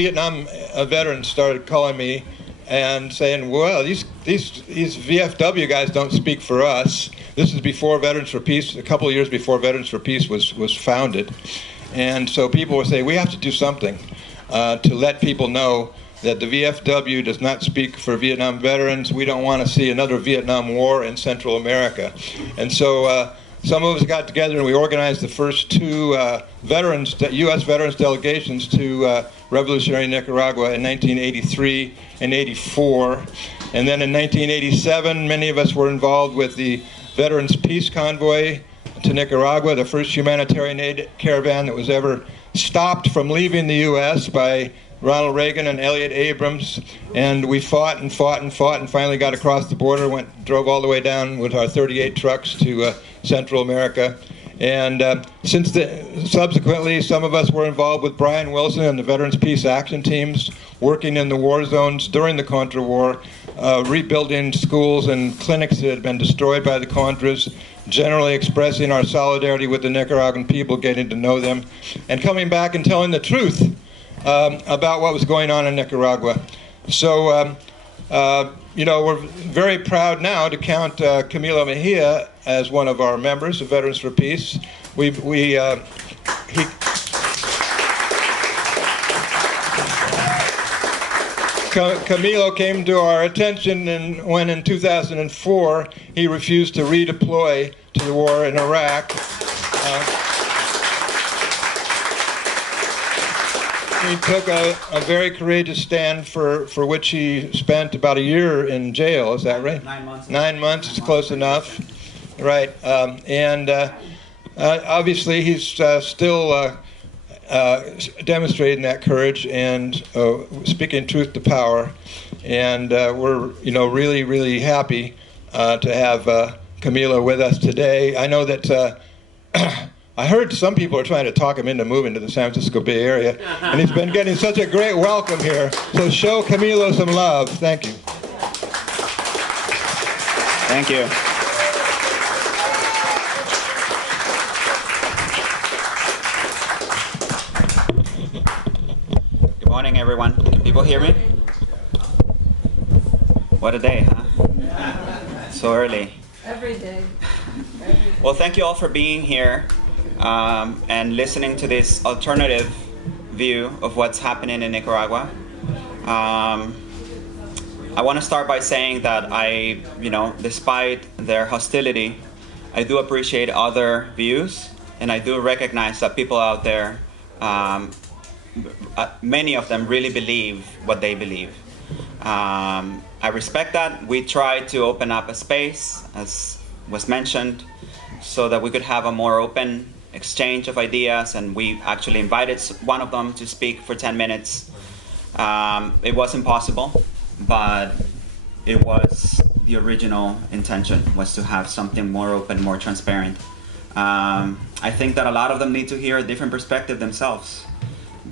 Vietnam veterans started calling me and saying, well, these VFW guys don't speak for us. This is before Veterans for Peace, a couple of years before Veterans for Peace was founded. And so people were saying, we have to do something to let people know that the VFW does not speak for Vietnam veterans. We don't want to see another Vietnam War in Central America. And so some of us got together and we organized the first two U.S. veterans delegations to revolutionary Nicaragua in 1983 and 84. And then in 1987, many of us were involved with the Veterans Peace Convoy to Nicaragua, the first humanitarian aid caravan that was ever stopped from leaving the U.S. by Ronald Reagan and Elliott Abrams. And we fought and fought and fought and finally got across the border, drove all the way down with our 38 trucks to Central America. And subsequently, some of us were involved with Brian Wilson and the Veterans Peace Action Teams, working in the war zones during the Contra War, rebuilding schools and clinics that had been destroyed by the Contras, generally expressing our solidarity with the Nicaraguan people, getting to know them, and coming back and telling the truth about what was going on in Nicaragua. So, you know, we're very proud now to count Camilo Mejia as one of our members of Veterans for Peace. Camilo came to our attention when in 2004 he refused to redeploy to the war in Iraq. He took a very courageous stand for which he spent about a year in jail. Is that right? 9 months. 9 months is close enough. Right. Obviously he's still demonstrating that courage and speaking truth to power. And we're, you know, really, really happy to have Camilo with us today. I know that I heard some people are trying to talk him into moving to the San Francisco Bay Area, and he's been getting such a great welcome here. So show Camilo some love. Thank you. Thank you. Good morning, everyone. Can people hear me? What a day, huh? So early. Every day. Well, thank you all for being here and listening to this alternative view of what's happening in Nicaragua. I want to start by saying that despite their hostility, I do appreciate other views, and I do recognize that people out there, many of them really believe what they believe. I respect that. We tried to open up a space, as was mentioned, so that we could have a more open exchange of ideas, and we actually invited one of them to speak for 10 minutes. It wasn't possible, but it was the original intention, was to have something more open, more transparent. I think that a lot of them need to hear a different perspective themselves,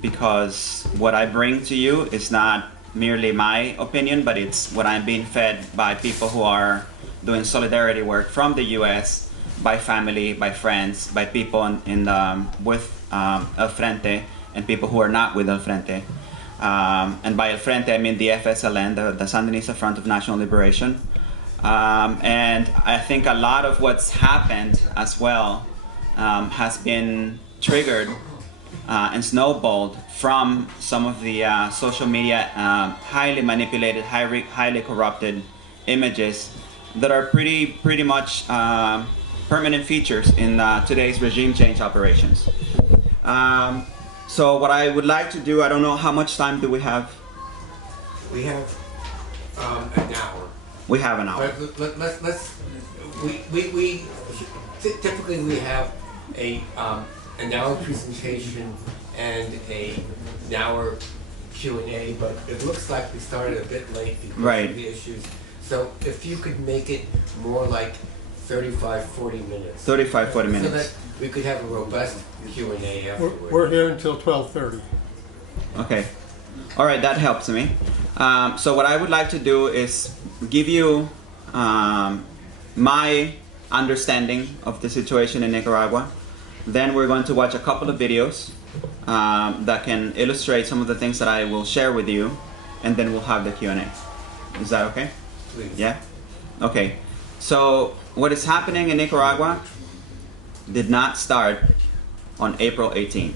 because what I bring to you is not merely my opinion, but it's what I'm being fed by people who are doing solidarity work from the US, by family, by friends, by people with El Frente, and people who are not with El Frente. And by El Frente, I mean the FSLN, the Sandinista Front of National Liberation. And I think a lot of what's happened as well has been triggered and snowballed from some of the social media highly manipulated, highly corrupted images that are pretty much permanent features in today's regime change operations. So what I would like to do, I don't know how much time do we have? We have an hour. We have an hour. Typically we have an hour presentation and an hour Q&A, but it looks like we started a bit late because of the issues. So if you could make it more like 35, 40 minutes. 35, 40 minutes. So that we could have a robust Q&A afterwards. We're here until 12:30. Okay. All right, that helps me. So what I would like to do is give you my understanding of the situation in Nicaragua. Then we're going to watch a couple of videos that can illustrate some of the things that I will share with you, and then we'll have the Q&A. Is that okay? Please. Yeah? Okay. So what is happening in Nicaragua did not start on April 18th.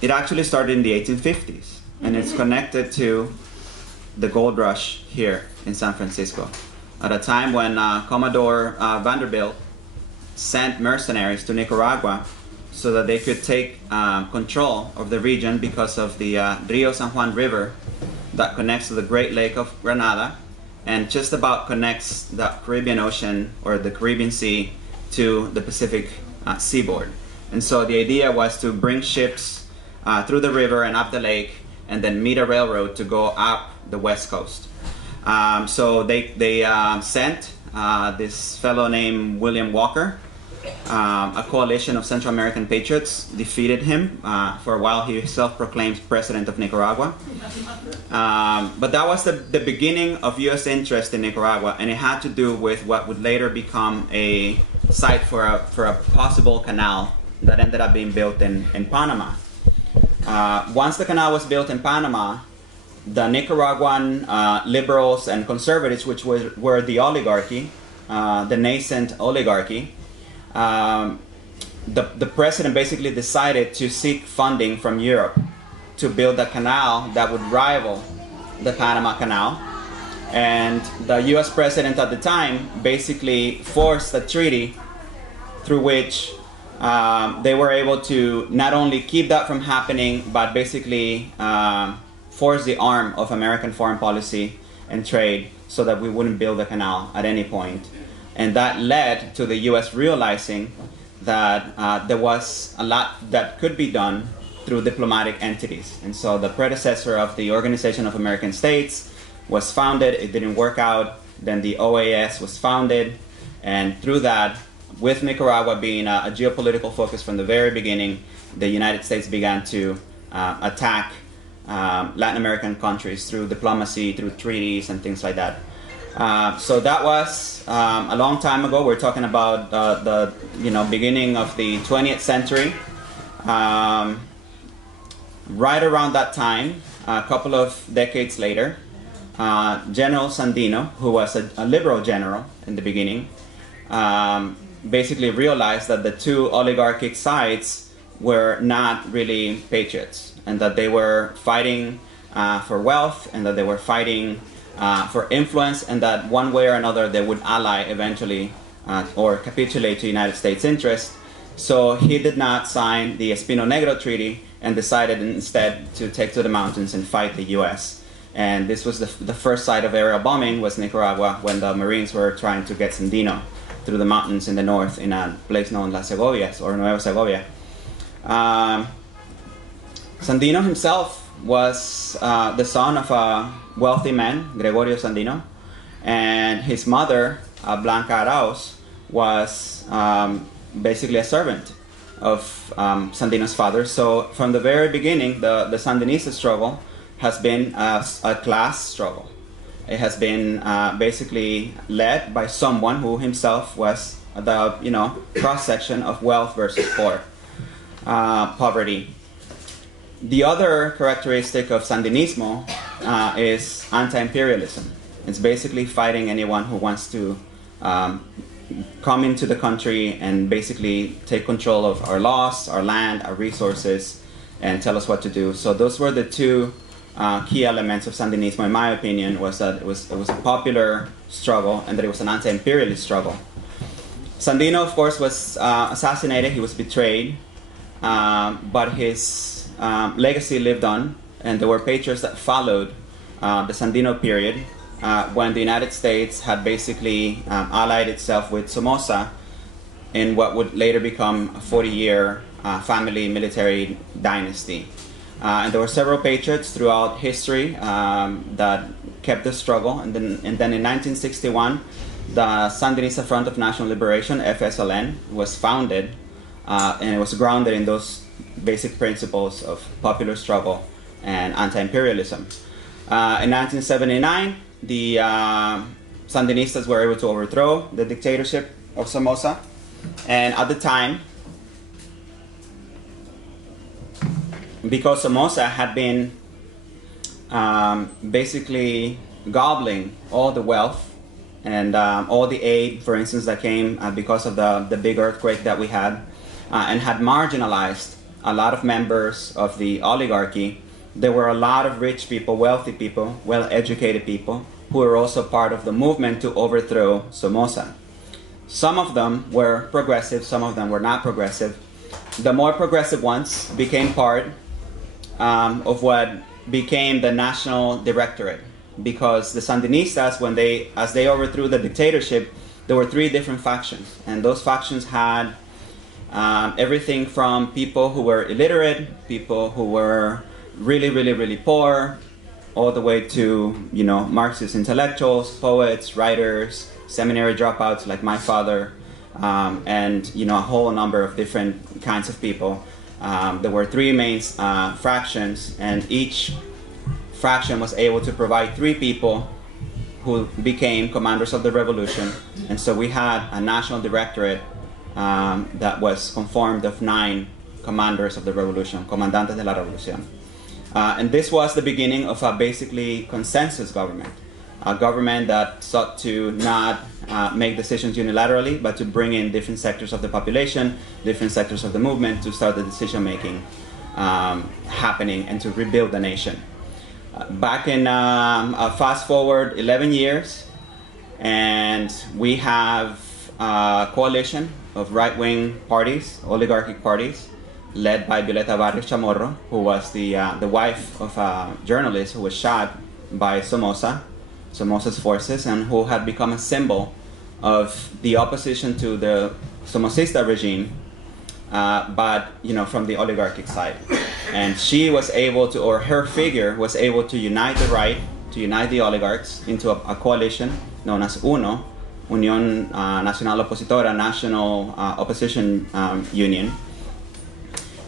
It actually started in the 1850s, and it's connected to the gold rush here in San Francisco. At a time when Commodore Vanderbilt sent mercenaries to Nicaragua so that they could take control of the region because of the Rio San Juan River that connects to the Great Lake of Granada and just about connects the Caribbean Ocean or the Caribbean Sea to the Pacific seaboard. And so the idea was to bring ships through the river and up the lake, and then meet a railroad to go up the west coast. So they sent this fellow named William Walker. A coalition of Central American patriots defeated him. For a while, he self-proclaimed president of Nicaragua. But that was the beginning of U.S. interest in Nicaragua, and it had to do with what would later become a site for a possible canal that ended up being built in Panama. Once the canal was built in Panama, the Nicaraguan liberals and conservatives, which were the oligarchy, the nascent oligarchy, the president basically decided to seek funding from Europe to build a canal that would rival the Panama Canal. And the US president at the time basically forced a treaty through which they were able to not only keep that from happening, but basically force the arm of American foreign policy and trade so that we wouldn't build a canal at any point. And that led to the US realizing that there was a lot that could be done through diplomatic entities. And so the predecessor of the Organization of American States was founded. It didn't work out. Then the OAS was founded. And through that, with Nicaragua being a geopolitical focus from the very beginning, the United States began to attack Latin American countries through diplomacy, through treaties, and things like that. So that was a long time ago. We're talking about the beginning of the 20th century. Right around that time, a couple of decades later, General Sandino, who was a liberal general in the beginning, basically realized that the two oligarchic sides were not really patriots, and that they were fighting for wealth, and that they were fighting for influence, and that one way or another they would ally eventually or capitulate to United States interests. So he did not sign the Espino Negro Treaty and decided instead to take to the mountains and fight the US. And this was the first site of aerial bombing was Nicaragua, when the Marines were trying to get Sandino through the mountains in the north in a place known as Las Segovias or Nueva Segovia. Sandino himself was the son of a wealthy man, Gregorio Sandino, and his mother, Blanca Arauz, was basically a servant of Sandino's father. So from the very beginning, the Sandinista struggle has been a class struggle. It has been basically led by someone who himself was the cross-section of wealth versus poverty. The other characteristic of Sandinismo is anti-imperialism. It's basically fighting anyone who wants to come into the country and basically take control of our laws, our land, our resources, and tell us what to do. So those were the two key elements of Sandinismo, in my opinion, was that it was a popular struggle and that it was an anti-imperialist struggle. Sandino, of course, was assassinated. He was betrayed, but his legacy lived on, and there were patriots that followed the Sandino period when the United States had basically allied itself with Somoza in what would later become a 40-year family military dynasty. And there were several patriots throughout history that kept the struggle. And then in 1961, the Sandinista Front of National Liberation, FSLN, was founded, and it was grounded in those basic principles of popular struggle and anti-imperialism. In 1979, the Sandinistas were able to overthrow the dictatorship of Somoza. And at the time, because Somoza had been basically gobbling all the wealth and all the aid, for instance, that came because of the big earthquake that we had, and had marginalized a lot of members of the oligarchy. There were a lot of rich people, wealthy people, well-educated people, who were also part of the movement to overthrow Somoza. Some of them were progressive, some of them were not progressive. The more progressive ones became part of what became the National Directorate, because the Sandinistas, as they overthrew the dictatorship, there were 3 different factions, and those factions had everything from people who were illiterate, people who were really poor, all the way to, you know, Marxist intellectuals, poets, writers, seminary dropouts like my father, and, you know, a whole number of different kinds of people. There were 3 main fractions, and each fraction was able to provide 3 people who became commanders of the revolution. And so we had a national directorate that was conformed of 9 commanders of the revolution, comandantes de la revolución. And this was the beginning of a basically consensus government, a government that sought to not make decisions unilaterally, but to bring in different sectors of the population, different sectors of the movement, to start the decision making happening and to rebuild the nation. Back in fast forward 11 years, and we have a coalition of right-wing parties, oligarchic parties, led by Violeta Barrios Chamorro, who was the wife of a journalist who was shot by Somoza's forces, and who had become a symbol of the opposition to the Somocista regime, but, you know, from the oligarchic side. And she was able to, or her figure was able to unite the right, to unite the oligarchs into a coalition known as UNO, Unión Nacional Opositora, National Opposition Union.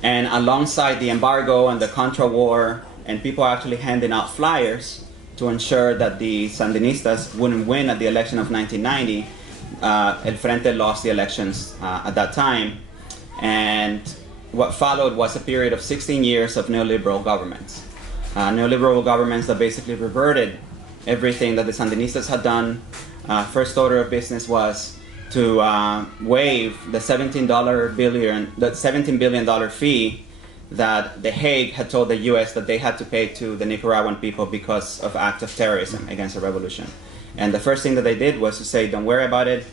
And alongside the embargo and the Contra War, and people actually handing out flyers to ensure that the Sandinistas wouldn't win at the election of 1990, El Frente lost the elections at that time. And what followed was a period of 16 years of neoliberal governments. Neoliberal governments that basically reverted everything that the Sandinistas had done. First order of business was to waive the $17 billion fee that The Hague had told the US that they had to pay to the Nicaraguan people because of acts of terrorism against the revolution. And the first thing that they did was to say, don't worry about it,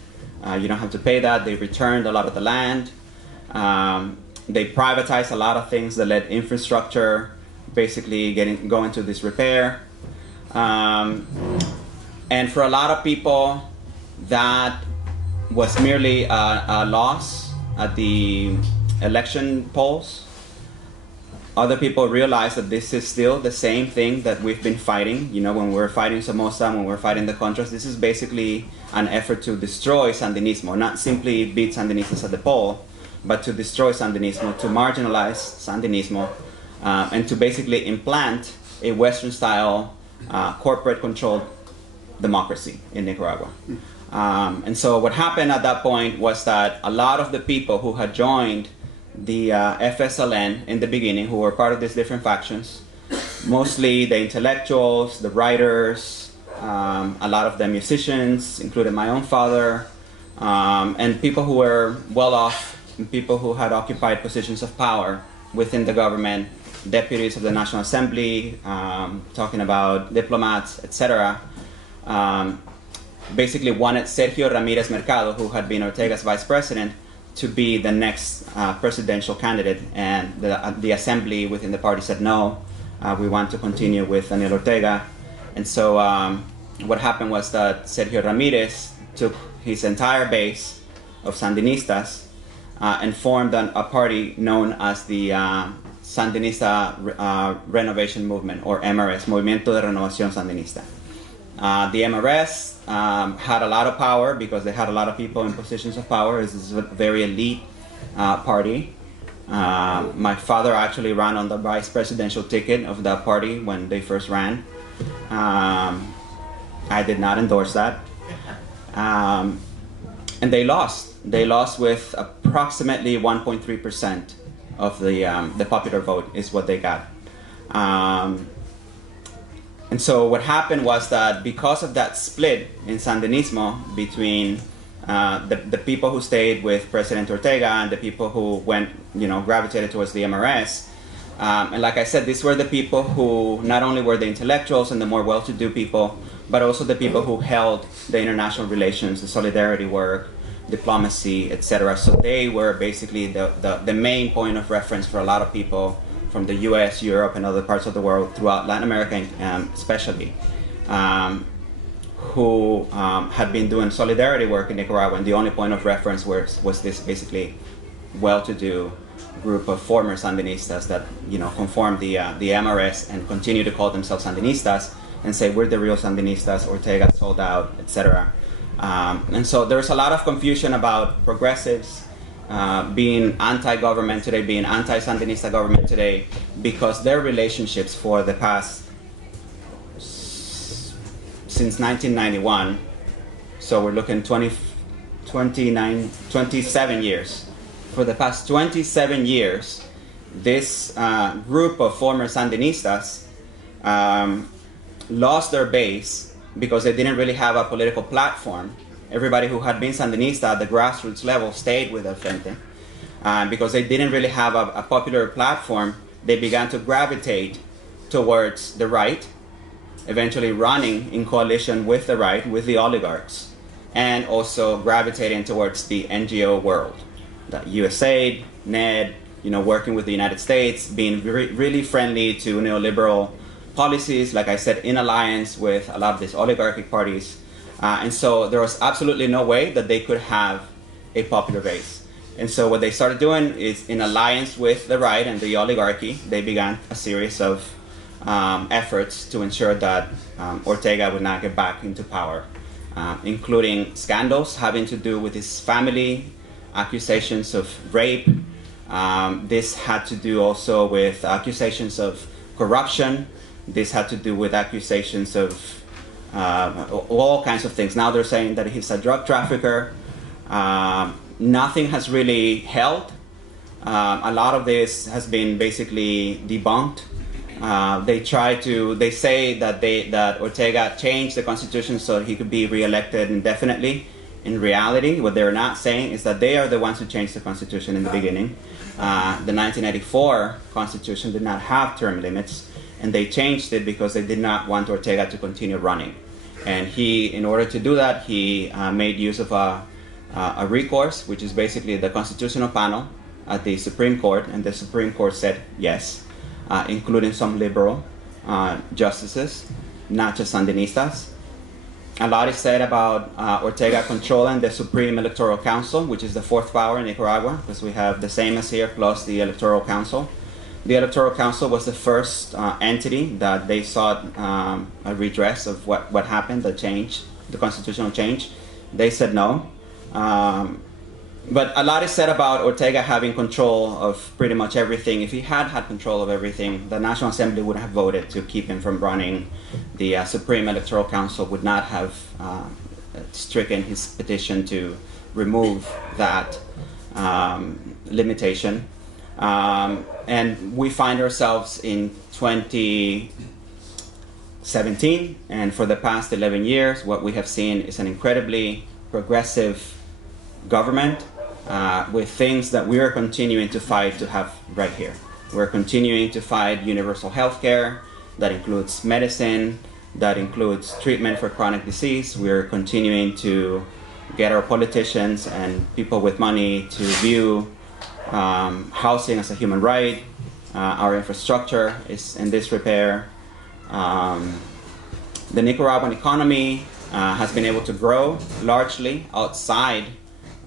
you don't have to pay that. They returned a lot of the land. They privatized a lot of things that led infrastructure basically going to disrepair. And for a lot of people, that was merely a loss at the election polls. Other people realized that this is still the same thing that we've been fighting. You know, when we're fighting Somoza, when we're fighting the Contras, this is basically an effort to destroy Sandinismo, not simply beat Sandinistas at the poll, but to destroy Sandinismo, to marginalize Sandinismo, and to basically implant a Western-style, corporate-controlled democracy in Nicaragua. And so what happened at that point was that a lot of the people who had joined the FSLN in the beginning, who were part of these different factions, mostly the intellectuals, the writers, a lot of the musicians, including my own father, and people who were well off, people who had occupied positions of power within the government, deputies of the National Assembly, talking about diplomats, etc., basically wanted Sergio Ramirez Mercado, who had been Ortega's vice president, to be the next presidential candidate. And the assembly within the party said, no, we want to continue with Daniel Ortega. And so what happened was that Sergio Ramirez took his entire base of Sandinistas and formed a party known as the Sandinista Renovation Movement, or MRS, Movimiento de Renovación Sandinista. The MRS had a lot of power because they had a lot of people in positions of power. This is a very elite party. My father actually ran on the vice presidential ticket of that party when they first ran. I did not endorse that. And they lost. They lost with approximately 1.3% of the popular vote is what they got. And so what happened was that because of that split in Sandinismo between the people who stayed with President Ortega and the people who went, gravitated towards the MRS, and like I said, these were the people who not only were the intellectuals and the more well-to-do people, but also the people who held the international relations, the solidarity work, diplomacy, etc. So they were basically the main point of reference for a lot of people from the US, Europe, and other parts of the world, throughout Latin America especially, who had been doing solidarity work in Nicaragua, and the only point of reference was this basically well-to-do group of former Sandinistas that conformed the MRS and continue to call themselves Sandinistas and say we're the real Sandinistas, Ortega sold out, etc. And so there's a lot of confusion about progressives being anti-government today, being anti-Sandinista government today, because their relationships for the past, since 1991, so we're looking 27 years. For the past 27 years, this group of former Sandinistas lost their base because they didn't really have a political platform. Everybody who had been Sandinista at the grassroots level stayed with El Frente. Because they didn't really have a popular platform, they began to gravitate towards the right, eventually running in coalition with the right, with the oligarchs, and also gravitating towards the NGO world. The USAID, NED, working with the United States, being really friendly to neoliberal policies, like I said, in alliance with a lot of these oligarchic parties. And so there was absolutely no way that they could have a popular base. And so what they started doing is, in alliance with the right and the oligarchy, they began a series of efforts to ensure that Ortega would not get back into power, including scandals having to do with his family, accusations of rape. This had to do also with accusations of corruption. This had to do with accusations of all kinds of things. Now they're saying that he's a drug trafficker. Nothing has really held. A lot of this has been basically debunked. They say that Ortega changed the constitution so he could be reelected indefinitely. In reality, what they're not saying is that they are the ones who changed the constitution in the beginning. The 1984 constitution did not have term limits, and they changed it because they did not want Ortega to continue running. And in order to do that, he made use of a recourse, which is basically the constitutional panel at the Supreme Court, and the Supreme Court said yes, including some liberal justices, not just Sandinistas. A lot is said about Ortega controlling the Supreme Electoral Council, which is the fourth power in Nicaragua, because we have the same as here, plus the Electoral Council. The Electoral Council was the first entity that they sought a redress of what happened, the constitutional change. They said no. But a lot is said about Ortega having control of pretty much everything. If he had control of everything, the National Assembly would have voted to keep him from running. The Supreme Electoral Council would not have stricken his petition to remove that limitation. And we find ourselves in 2017, and for the past 11 years, what we have seen is an incredibly progressive government with things that we are continuing to fight to have right here. We're continuing to fight universal health care. That includes medicine, that includes treatment for chronic disease. We're continuing to get our politicians and people with money to view housing as a human right. Our infrastructure is in disrepair. The Nicaraguan economy has been able to grow largely outside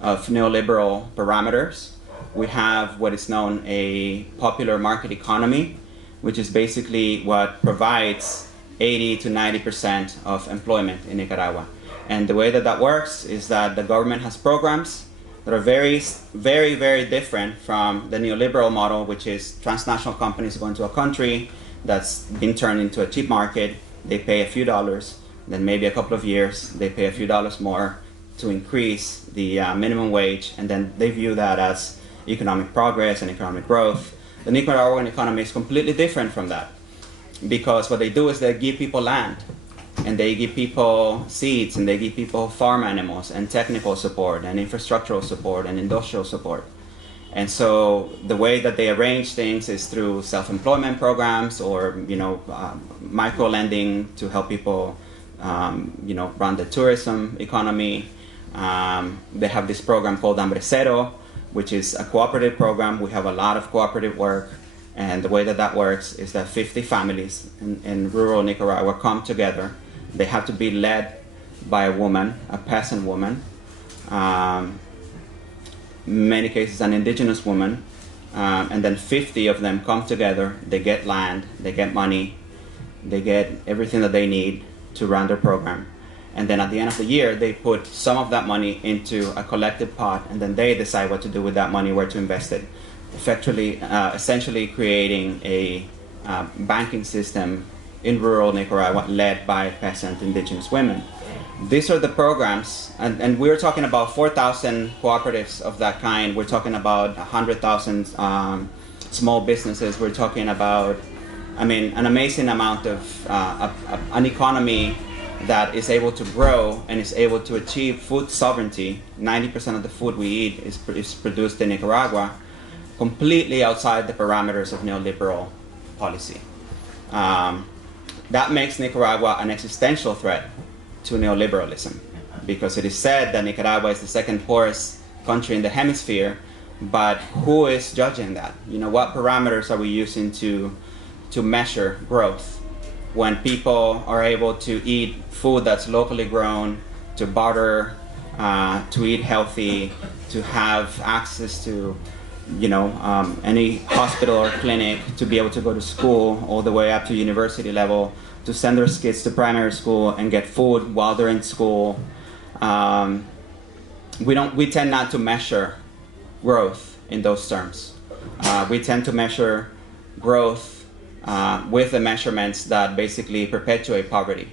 of neoliberal parameters. We have what is known a popular market economy, which is basically what provides 80 to 90% of employment in Nicaragua. And the way that works is that the government has programs that are very, very, very different from the neoliberal model, which is transnational companies go into a country that's been turned into a cheap market. They pay a few dollars, then maybe a couple of years, they pay a few dollars more to increase the minimum wage, and then they view that as economic progress and economic growth. The Nicaraguan economy is completely different from that, because what they do is they give people land, and they give people seeds, and they give people farm animals and technical support and infrastructural support and industrial support. And so the way that they arrange things is through self-employment programs, or micro lending to help people run the tourism economy. They have this program called Hambre Cero, which is a cooperative program. We have a lot of cooperative work, and the way that that works is that 50 families in rural Nicaragua come together. They have to be led by a woman, a peasant woman, in many cases an indigenous woman, and then 50 of them come together. They get land, they get money, they get everything that they need to run their program. And then at the end of the year, they put some of that money into a collective pot, and then they decide what to do with that money, where to invest it, essentially creating a banking system in rural Nicaragua led by peasant indigenous women. These are the programs, and we're talking about 4,000 cooperatives of that kind. We're talking about 100,000 small businesses. We're talking about, an amazing amount of an economy that is able to grow and is able to achieve food sovereignty. 90% of the food we eat is produced in Nicaragua, completely outside the parameters of neoliberal policy. That makes Nicaragua an existential threat to neoliberalism, because it is said that Nicaragua is the second poorest country in the hemisphere, but who is judging that? What parameters are we using to measure growth when people are able to eat food that's locally grown, to barter, to eat healthy, to have access to any hospital or clinic, to be able to go to school all the way up to university level, to send their kids to primary school and get food while they're in school. We tend not to measure growth in those terms. We tend to measure growth with the measurements that basically perpetuate poverty.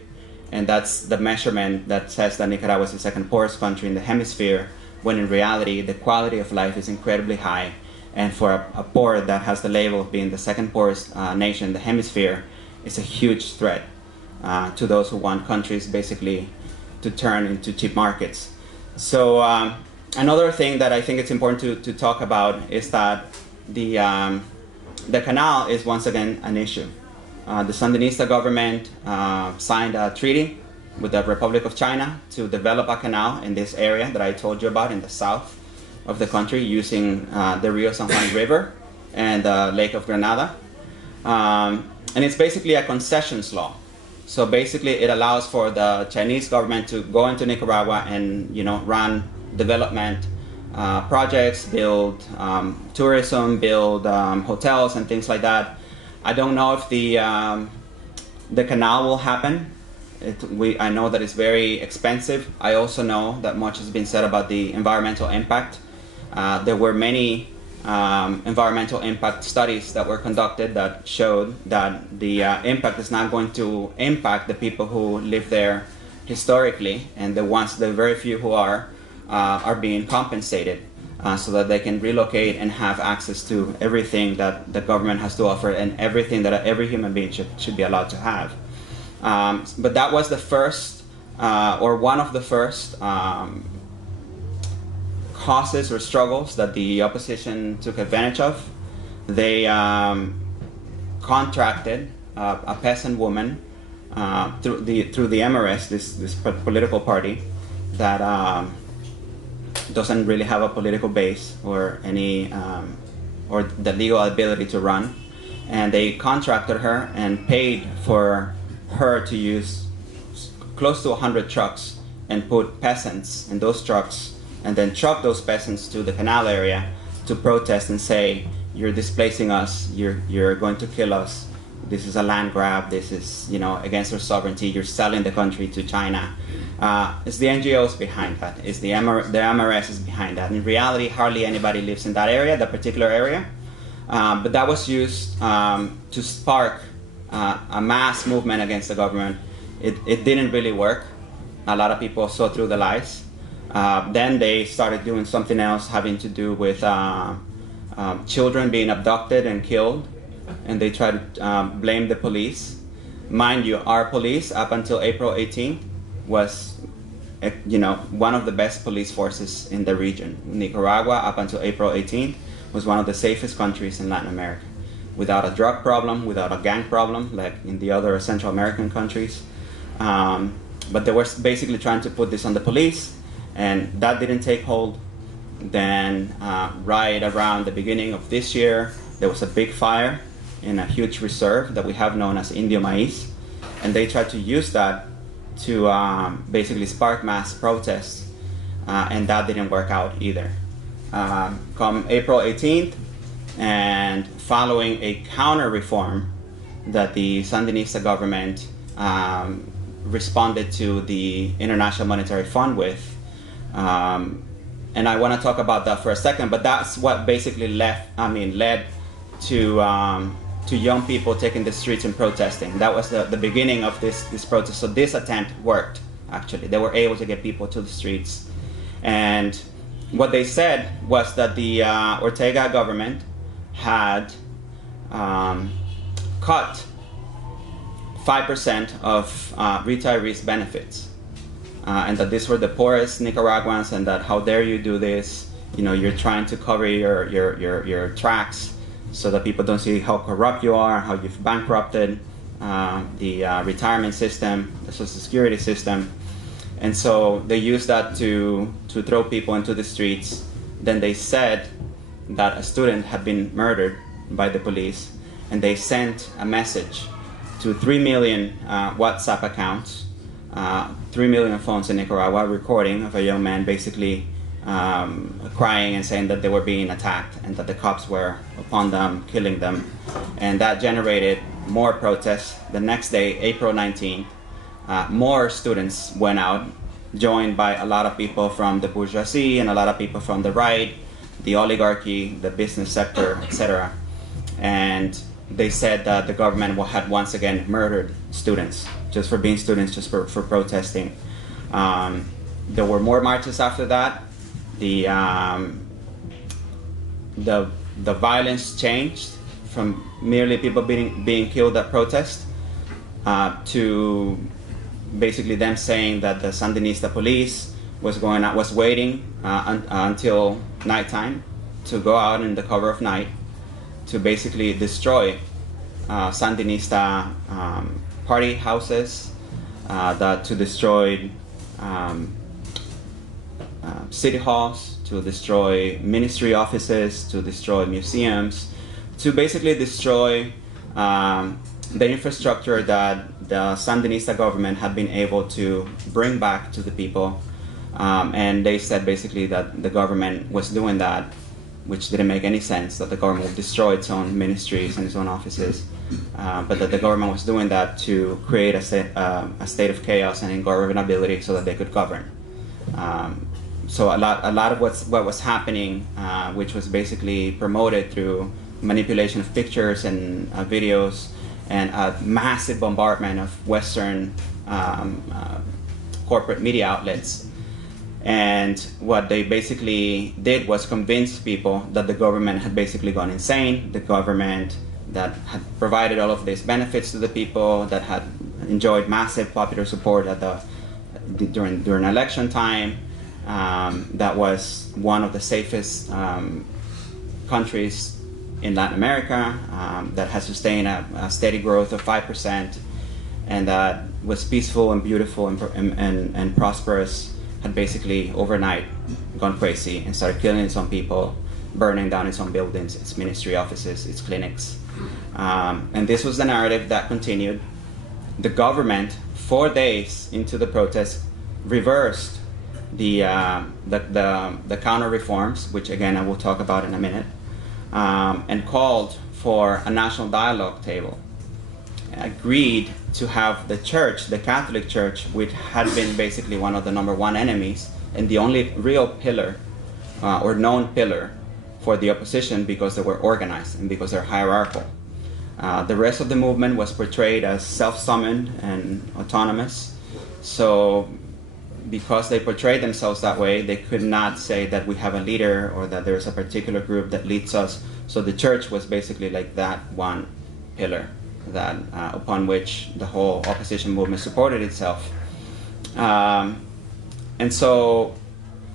And that's the measurement that says that Nicaragua is the second poorest country in the hemisphere, when in reality the quality of life is incredibly high. And for a poor that has the label of being the second poorest nation in the hemisphere, it's a huge threat to those who want countries basically to turn into cheap markets. So another thing that I think it's important to talk about is that the canal is once again an issue. The Sandinista government signed a treaty with the Republic of China to develop a canal in this area that I told you about in the south of the country, using the Rio San Juan River and the Lake of Granada. And it's basically a concessions law. So basically it allows for the Chinese government to go into Nicaragua and run development projects, build tourism, build hotels and things like that. I don't know if the canal will happen. I know that it's very expensive. I also know that much has been said about the environmental impact. There were many environmental impact studies that were conducted that showed that the impact is not going to impact the people who live there historically, and the very few who are being compensated so that they can relocate and have access to everything that the government has to offer and everything that every human being should be allowed to have. But that was the first, or one of the first causes or struggles that the opposition took advantage of. They contracted a peasant woman through the MRS, this political party that doesn't really have a political base or any or the legal ability to run, and they contracted her and paid for her to use close to 100 trucks and put peasants in those trucks, and then truck those peasants to the canal area to protest and say, you're displacing us, you're going to kill us, this is a land grab, this is against our sovereignty, you're selling the country to China. It's the NGOs behind that, it's the MRS is behind that. In reality, hardly anybody lives in that area, that particular area. But that was used to spark a mass movement against the government. It didn't really work. A lot of people saw through the lies. Then they started doing something else having to do with children being abducted and killed, and they try to blame the police. Mind you, our police up until April 18th was, one of the best police forces in the region. Nicaragua up until April 18th was one of the safest countries in Latin America, without a drug problem, without a gang problem like in the other Central American countries. But they were basically trying to put this on the police, and that didn't take hold. Then right around the beginning of this year, there was a big fire in a huge reserve that we have known as Indio Maíz, and they tried to use that to basically spark mass protests, and that didn't work out either. Come April 18th, and following a counter-reform that the Sandinista government responded to the International Monetary Fund with, and I want to talk about that for a second, but that's what basically led to young people taking the streets and protesting. That was the beginning of this protest. So this attempt worked, actually. They were able to get people to the streets. And what they said was that the Ortega government had cut 5% of retirees' benefits. And that these were the poorest Nicaraguans, and that how dare you do this? You're trying to cover your tracks so that people don't see how corrupt you are, how you've bankrupted the retirement system, the Social Security system. And so they used that to throw people into the streets. Then they said that a student had been murdered by the police, and they sent a message to 3 million WhatsApp accounts, 3 million phones in Nicaragua, recording of a young man basically crying and saying that they were being attacked and that the cops were upon them, killing them. And that generated more protests. The next day, April 19th, more students went out, joined by a lot of people from the bourgeoisie and a lot of people from the right, the oligarchy, the business sector, etc. And they said that the government had once again murdered students, just for being students, just for protesting. There were more marches after that. The violence changed from merely people being killed at protest to basically them saying that the Sandinista police was waiting until nighttime to go out in the cover of night to basically destroy Sandinista party houses, to destroy city halls, to destroy ministry offices, to destroy museums, to basically destroy the infrastructure that the Sandinista government had been able to bring back to the people. And they said basically that the government was doing that, which didn't make any sense, that the government would destroy its own ministries and its own offices, but that the government was doing that to create a state of chaos and ungovernability so that they could govern. So a lot of what was happening, which was basically promoted through manipulation of pictures and videos and a massive bombardment of Western corporate media outlets. And what they basically did was convince people that the government had basically gone insane, the government that had provided all of these benefits to the people, that had enjoyed massive popular support during election time, that was one of the safest countries in Latin America, that has sustained a steady growth of 5%, and that was peaceful and beautiful and prosperous, had basically overnight gone crazy and started killing its own people, burning down its own buildings, its ministry offices, its clinics. And this was the narrative that continued. The government, 4 days into the protest, reversed the counter reforms, which again I will talk about in a minute, and called for a national dialogue table. Agreed to have the church, the Catholic Church, which had been basically one of the #1 enemies and the only real pillar or known pillar for the opposition, because they were organized and because they're hierarchical. The rest of the movement was portrayed as self-summoned and autonomous. So because they portrayed themselves that way, they could not say that we have a leader or that there's a particular group that leads us. So the church was basically like that one pillar that upon which the whole opposition movement supported itself. And so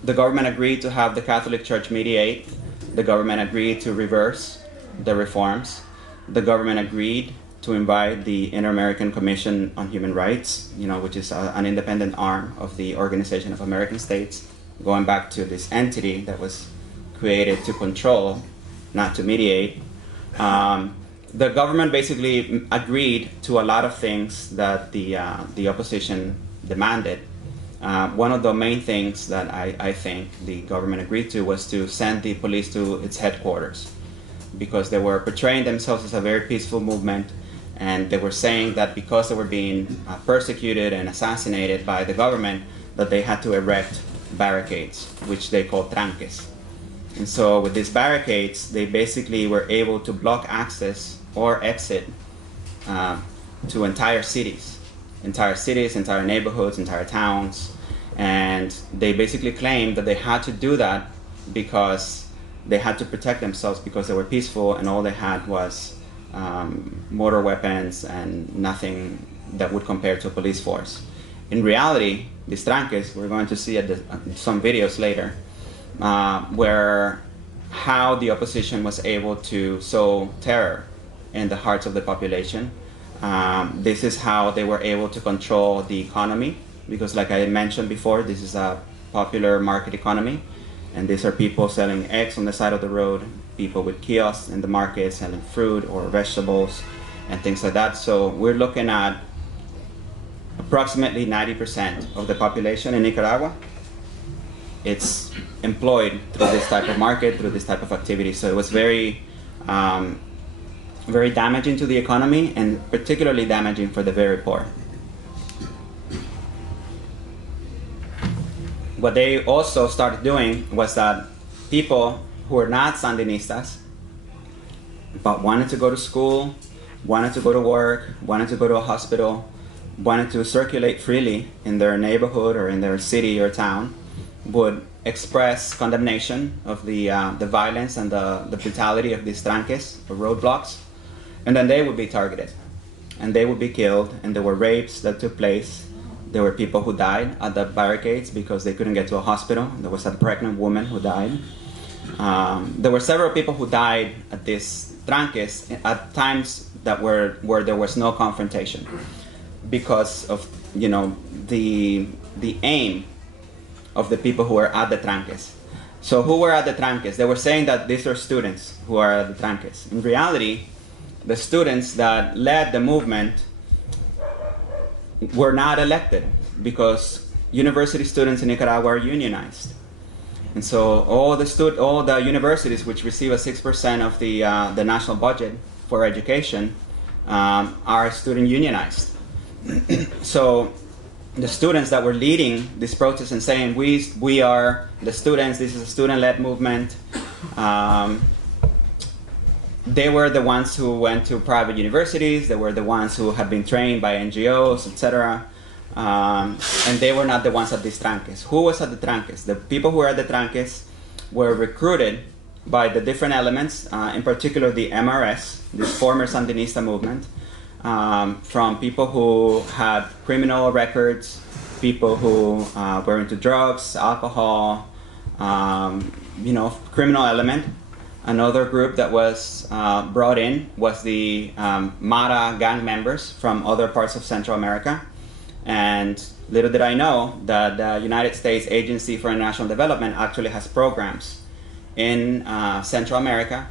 the government agreed to have the Catholic Church mediate. The government agreed to reverse the reforms. The government agreed to invite the Inter-American Commission on Human Rights, which is an independent arm of the Organization of American States, going back to this entity that was created to control, not to mediate. The government basically agreed to a lot of things that the opposition demanded. One of the main things that I think the government agreed to was to send the police to its headquarters, because they were portraying themselves as a very peaceful movement, and they were saying that because they were being persecuted and assassinated by the government, that they had to erect barricades, which they call tranques. And so with these barricades, they basically were able to block access or exit to entire cities, entire neighborhoods, entire towns. And they basically claimed that they had to do that because they had to protect themselves, because they were peaceful and all they had was mortar weapons and nothing that would compare to a police force. In reality, these tranques, we're going to see some videos later, where how the opposition was able to sow terror in the hearts of the population. This is how they were able to control the economy, because like I mentioned before, this is a popular market economy, and these are people selling eggs on the side of the road, people with kiosks in the market selling fruit or vegetables and things like that. So we're looking at approximately 90% of the population in Nicaragua. It's employed through this type of market, through this type of activity. So it was very, very damaging to the economy, and particularly damaging for the very poor. What they also started doing was that people who were not Sandinistas, but wanted to go to school, wanted to go to work, wanted to go to a hospital, wanted to circulate freely in their neighborhood or in their city or town, would express condemnation of the violence and the brutality of these tranques or roadblocks, and then they would be targeted, and they would be killed, and there were rapes that took place. There were people who died at the barricades because they couldn't get to a hospital. There was a pregnant woman who died. There were several people who died at these tranques at times that where there was no confrontation, because of the aim of the people who were at the tranques. So who were at the tranques? They were saying that these are students who are at the tranques. In reality, the students that led the movement were not elected, because university students in Nicaragua are unionized. And so all the universities which receive a 6% of the national budget for education are student unionized. So the students that were leading this protest and saying, we are the students, this is a student-led movement, they were the ones who went to private universities, they were the ones who had been trained by NGOs, etc. And they were not the ones at these tranques. Who was at the tranques? The people who were at the tranques were recruited by the different elements, in particular the MRS, this former Sandinista movement, from people who had criminal records, people who were into drugs, alcohol, criminal element. Another group that was brought in was the Mara gang members from other parts of Central America. And little did I know that the United States Agency for International Development actually has programs in Central America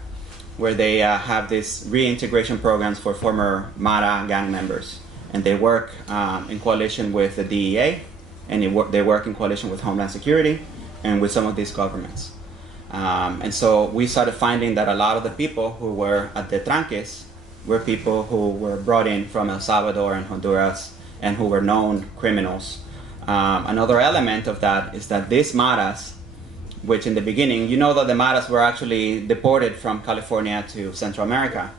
where they have these reintegration programs for former Mara gang members. And they work in coalition with the DEA, and they work in coalition with Homeland Security and with some of these governments. And so we started finding that a lot of the people who were at the tranques were people who were brought in from El Salvador and Honduras and who were known criminals. Another element of that is that these Maras, which in the beginning, you know that the Maras were actually deported from California to Central America.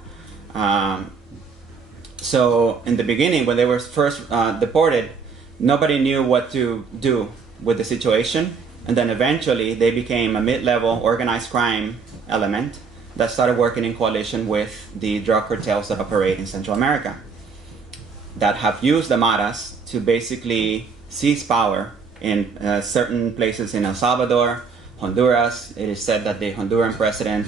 So in the beginning, when they were first deported, nobody knew what to do with the situation, and then eventually they became a mid-level organized crime element that started working in coalition with the drug cartels that operate in Central America, that have used the Maras to basically seize power in certain places in El Salvador, Honduras. It is said that the Honduran president,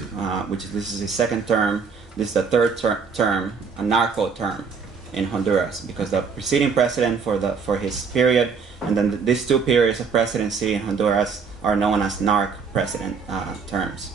this is his second term, this is the third term, a narco term in Honduras, because the preceding president for his period, and then these 2 periods of presidency in Honduras are known as narc president terms.